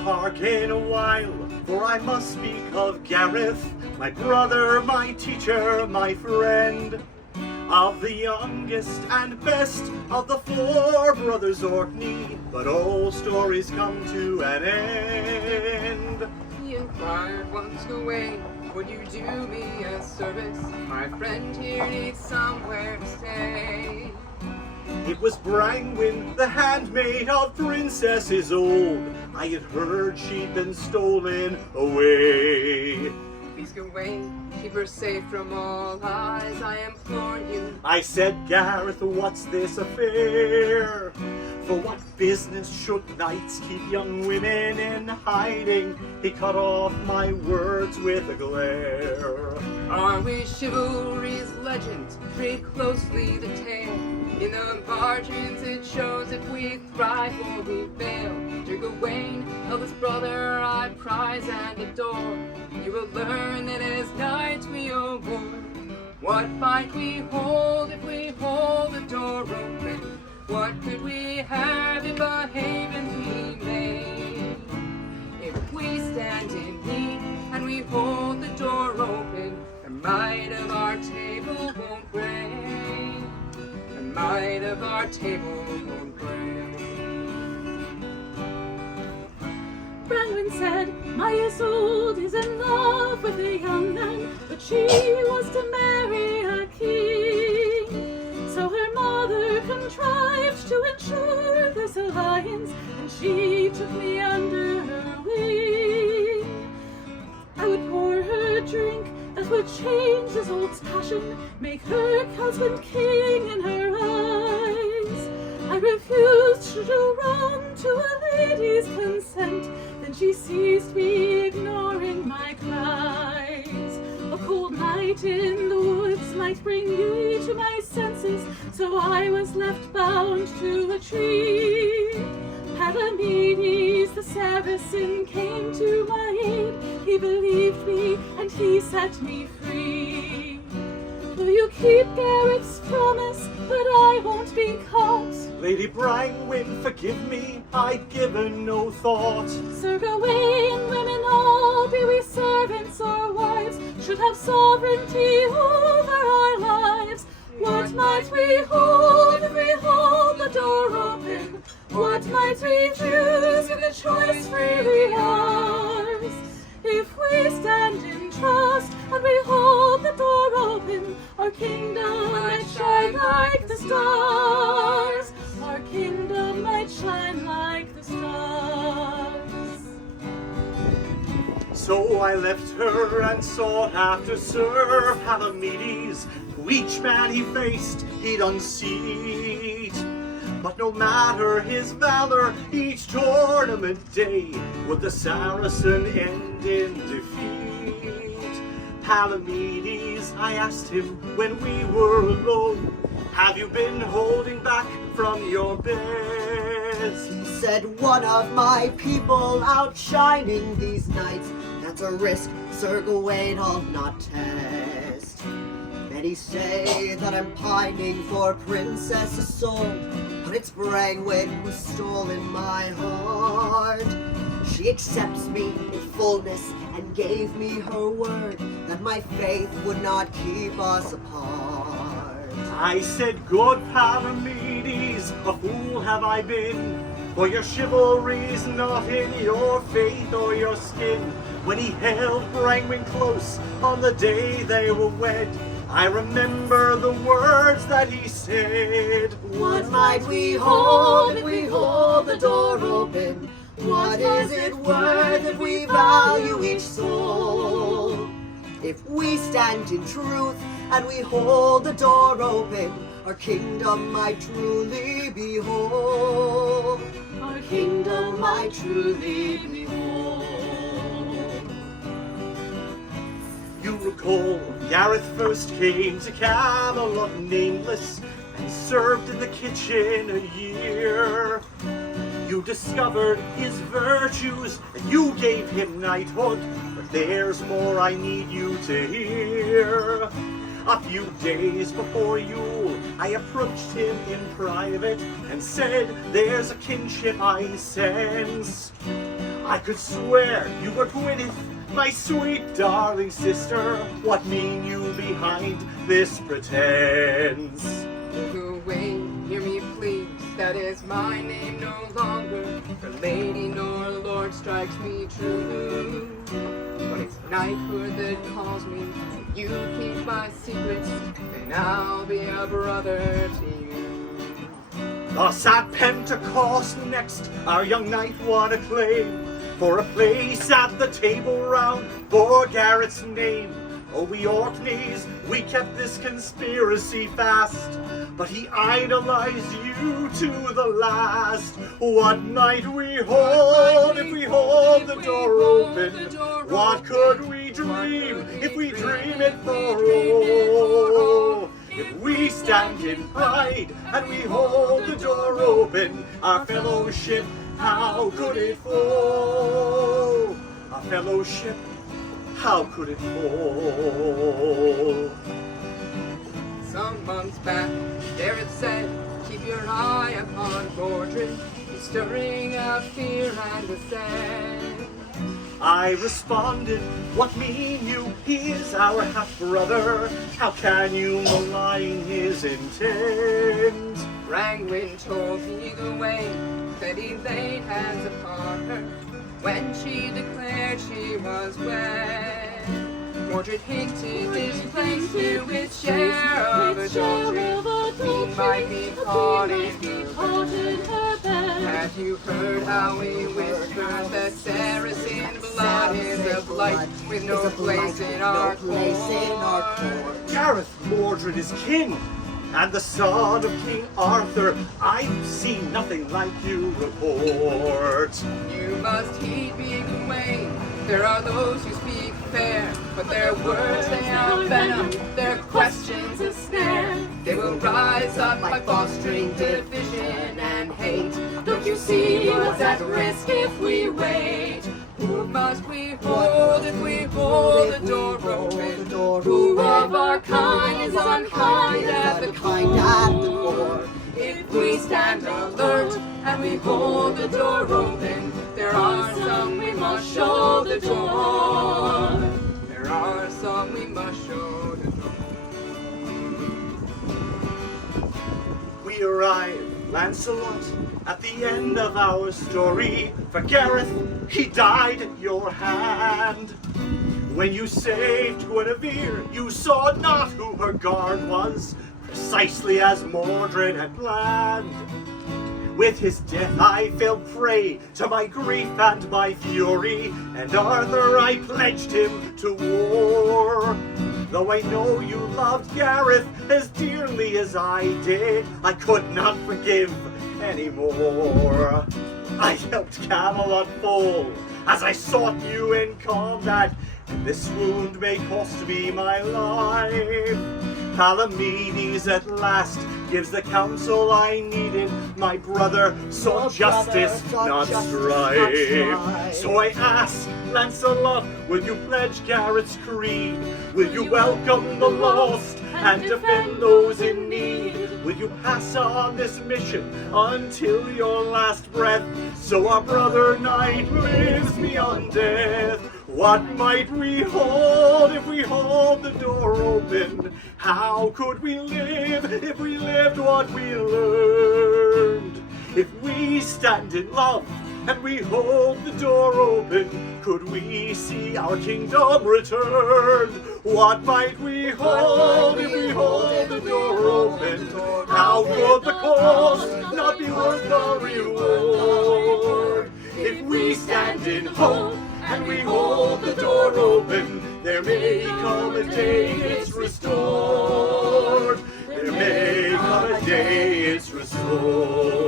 hearken a while, for I must speak of Gareth, my brother, my teacher, my friend. Of the youngest and best of the 4 brothers Orkney, but all stories come to an end. He inquired once Gawain, would you do me a service? My friend here needs somewhere to stay. It was Brangwyn, the handmaid of Princess Isolde. I had heard she'd been stolen away. Please, Gawain, keep her safe from all eyes, I implore you. I said, Gareth, what's this affair? For what business should knights keep young women in hiding? He cut off my words with a glare. Are we chivalry's legends? Read closely the tale. In the margins it shows if we thrive or we fail. Dear Gawain, eldest brother I prize and adore. You will learn that as knights we are born. What might we hold if we hold the door open? What could we have if a haven we made? If we stand in need and we hold the door open, the might of our table won't break. The might of our table won't break. Brangwyn said, my Isolde is in love with a young man, but she was to marry a king. So her mother contrived to ensure this alliance, and she took me under her wing. I would pour her a drink that would change Isolde's passion, make her husband king in her eyes. I refused to do wrong to a lady's consent, then she seized me, ignoring my cries. A cold night in the woods might bring me to my senses, so I was left bound to a tree. Palamedes the Saracen came to my aid. He believed me and he set me free. Will you keep Gareth's promise that I won't be caught? Lady Brangwyn, forgive me, I'd given no thought. Sir Gawain, women all, be we servants or wives, should have sovereignty over our lives. What might we hold if we hold the door open? What might we choose if the choice freely ours? If we stand in trust and we hold the door open, our kingdom might shine like the stars. Our kingdom might shine like the stars. So I left her and sought after Sir Palamedes, who each man he faced he'd unseat. But no matter his valor, each tournament day would the Saracen end in defeat. Palamedes, I asked him when we were alone, have you been holding back from your best? He said, one of my people outshining these knights, that's a risk Sir Gawain I'll not test. Many say that I'm pining for Princess Isolde, but it's Brangwyn who's stolen my heart. She accepts me in fullness and gave me her word that my faith would not keep us apart. I said, good Palamedes, a fool have I been, for your chivalry's not in your faith or your skin. When he held Brangwyn close on the day they were wed, I remember the words that he said. What might we hold if we hold the door open? What is it worth if we value each soul? If we stand in truth and we hold the door open, our kingdom might truly be whole. Our kingdom might truly be whole. You recall, Gareth first came to Camelot nameless, and served in the kitchen a year. You discovered his virtues, and you gave him knighthood, but there's more I need you to hear. A few days before Yule, I approached him in private and said, there's a kinship I sense. I could swear you were Gwyneth, my sweet darling sister. What mean you behind this pretense? Gawain, hear me please, that is my name no longer. For lady nor lord strikes me true. But it's knighthood that calls me. You keep my secrets, and I'll be a brother to you. Thus at Pentecost next, our young knight won a claim for a place at the table round for Garrett's name. Oh, we Orkneys, we kept this conspiracy fast, but he idolized you to the last. What might we hold if we hold the door open? What could we dream if we dream it for all? If we stand in pride and we hold the door open, our fellowship, how could it fall? Our fellowship, how could it fall? Some months back, Garrett said, keep your eye upon Mordred. He's stirring up fear and dissent. I responded, what mean you? He is our half-brother. How can you malign his intent? Brangwyn told me the way that he laid hands upon her when she declared she was wed. Mordred hinted displeasure to his share of adultery. He might be caught in her bed. Have you heard how he whispers that Saracen blood is a blight with no place in our court? Gareth Mordred is king, and the son of King Arthur. I've seen nothing like you report. You must heed being away. There are those who speak fair, but their words they are venom, their questions a snare. They will rise up by fostering division and hate. Don't you see what's at risk if we wait? Who must we hold if we hold the door open? Who of our kind is unkind at the core? If we stand alert and we hold the door open, there are some we must show the door. There are some we must show the door. We arrive, Lancelot, at the end of our story. For Gareth, he died at your hand. When you saved Guinevere, you saw not who her guard was, precisely as Mordred had planned. With his death I fell prey to my grief and my fury, and Arthur I pledged him to war. Though I know you loved Gareth as dearly as I did, I could not forgive anymore. I helped Camelot fall as I sought you in combat, and this wound may cost me my life. Palamedes at last gives the counsel I needed. My brother sought justice, not strife. So I ask, Lancelot, will you pledge Garrett's creed? Will you welcome the lost and defend those in need? Will you pass on this mission until your last breath, so our brother knight lives beyond death? What might we hold if we hold the door open? How could we live if we lived what we learned? If we stand in love and we hold the door open, could we see our kingdom returned? What might we hold if we hold the door open? How could the cost not be worth the reward? If we stand in hope and we hold the door open, there may come a day it's restored. There may come a day it's restored.